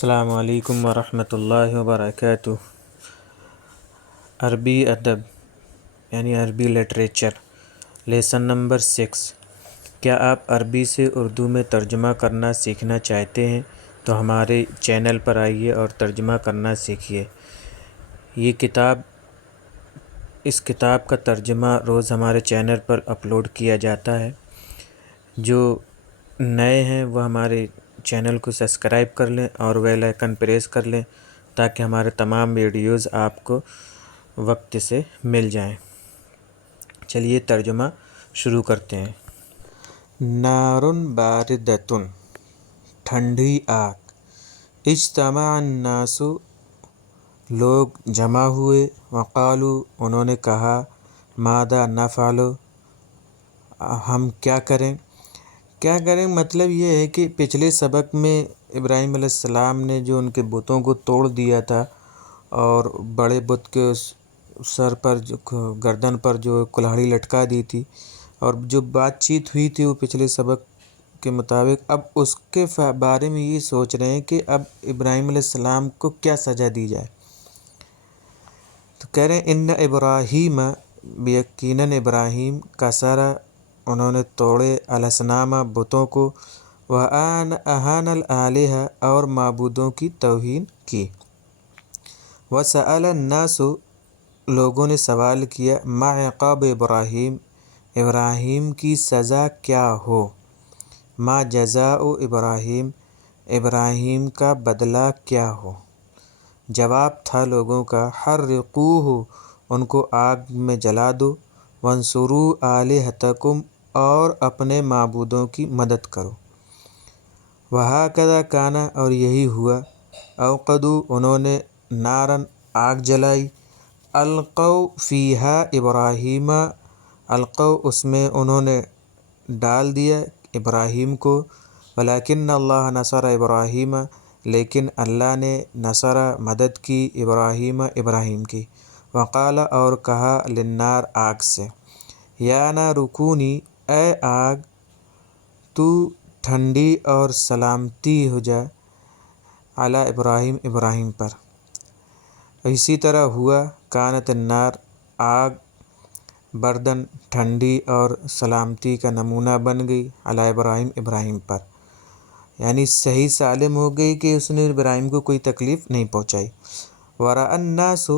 السلام علیکم ورحمۃ اللہ وبرکاتہ۔ عربی ادب یعنی عربی لٹریچر، لیسن نمبر 6۔ کیا آپ عربی سے اردو میں ترجمہ کرنا سیکھنا چاہتے ہیں تو ہمارے چینل پر آئیے اور ترجمہ کرنا سیکھیے۔ اس کتاب کا ترجمہ روز ہمارے چینل پر اپلوڈ کیا جاتا ہے۔ جو نئے ہیں وہ ہمارے چینل کو سبسکرائب کر لیں اور بیل آئیکن پریس کر لیں تاکہ ہمارے تمام ویڈیوز آپ کو وقت سے مل جائیں۔ چلیے ترجمہ شروع کرتے ہیں۔ نارٌ باردۃ، ٹھنڈی آگ۔ اجتمع الناس، لوگ جمع ہوئے۔ وقالوا، انہوں نے کہا، ماذا نفعل، ہم کیا کریں؟ مطلب یہ ہے کہ پچھلے سبق میں ابراہیم علیہ السلام نے جو ان کے بتوں کو توڑ دیا تھا اور بڑے بت کے سر پر گردن پر جو کلہاڑی لٹکا دی تھی، اور جو بات چیت ہوئی تھی وہ پچھلے سبق کے مطابق اب اس کے بارے میں یہ سوچ رہے ہیں کہ اب ابراہیم علیہ السلام کو کیا سزا دی جائے۔ تو کہہ رہے ہیں ان ابراہیم، یقیناً ابراہیم، کسرا، انہوں نے توڑے، الاصنام، بتوں کو، وَأَهَانَ الْآلِهَةَ، اور معبودوں کی توہین کی۔ وَسَأَلَ النَّاسُ، لوگوں نے سوال کیا، مَا عِقَابُ ابراہیم، ابراہیم کی سزا کیا ہو؟ مَا جَزَاءُ ابراہیم، ابراہیم کا بدلہ کیا ہو؟ جواب تھا لوگوں کا، حَرِّقُوهُ، ان کو آگ میں جلا دو، وَانصُرُوا آلِهَتَكُمْ، اور اپنے معبودوں کی مدد کرو۔ وَهَكَذَا كَانَ، اور یہی ہوا۔ أَوْقَدُوا، انہوں نے ناراً، آگ جلائی، أَلْقَوْا فِيهَا ابراہیم، القوا، اس میں انہوں نے ڈال دیا ابراہیم کو، وَلَكِنَّ اللَّهَ نَصَرَ ابراہیم، لیکن اللہ نے نصر، مدد کی، ابراہیم کی۔ وقال، اور کہا، للنار، آگ سے، یا نار کونی، اے آگ تو ٹھنڈی اور سلامتی ہو جا، علی ابراہیم، ابراہیم پر۔ اسی طرح ہوا، کانت النار، آگ، بردن، ٹھنڈی اور سلامتی کا نمونہ بن گئی، علی ابراہیم، ابراہیم پر، یعنی صحیح سالم ہو گئی کہ اس نے ابراہیم کو کوئی تکلیف نہیں پہنچائی۔ ورأى الناس،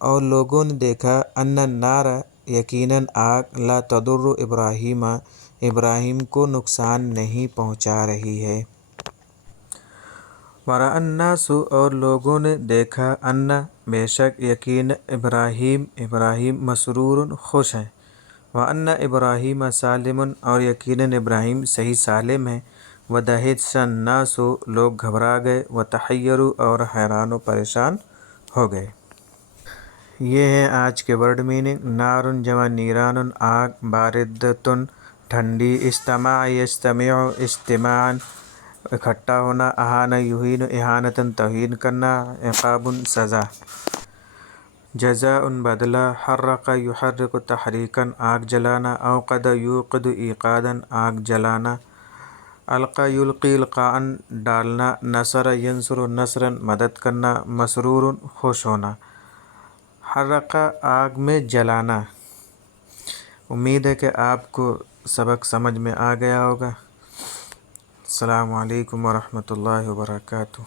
اور لوگوں نے دیکھا، ان النار، یقیناً آگ، لا تضر ابراہیم، ابراہیم کو نقصان نہیں پہنچا رہی ہے۔ ورأى الناس، اور لوگوں نے دیکھا، ان، بے شک، یقیناً ابراہیم، ابراہیم مسرور، خوش ہے، وان ابراہیم سالم، اور یقیناً ابراہیم صحیح سالم ہے، ودہش الناس، لوگ گھبرا گئے، وتحیروا، اور حیران و پریشان ہو گئے۔ یہ ہے آج کے ورڈ میننگ۔ نار جمع نیران، آگ، باردۃ، ٹھنڈی، اجتماع یجتمع، اجتماعاً، اکٹھا ہونا، اہان یہین، اہانۃ، توہین کرنا، عقاب، سزا، جزاء، بدلہ، حرق یحرق تحریقاً، آگ جلانا، اوقد یوقد ایقادا، آگ جلانا، القی یلقی القاء، ڈالنا، نصر ینصر نصرا، مدد کرنا، مسرور، خوش ہونا، حرق، آگ میں جلانا۔ امید ہے کہ آپ کو سبق سمجھ میں آ گیا ہوگا۔ السلام علیکم ورحمۃ اللہ وبرکاتہ۔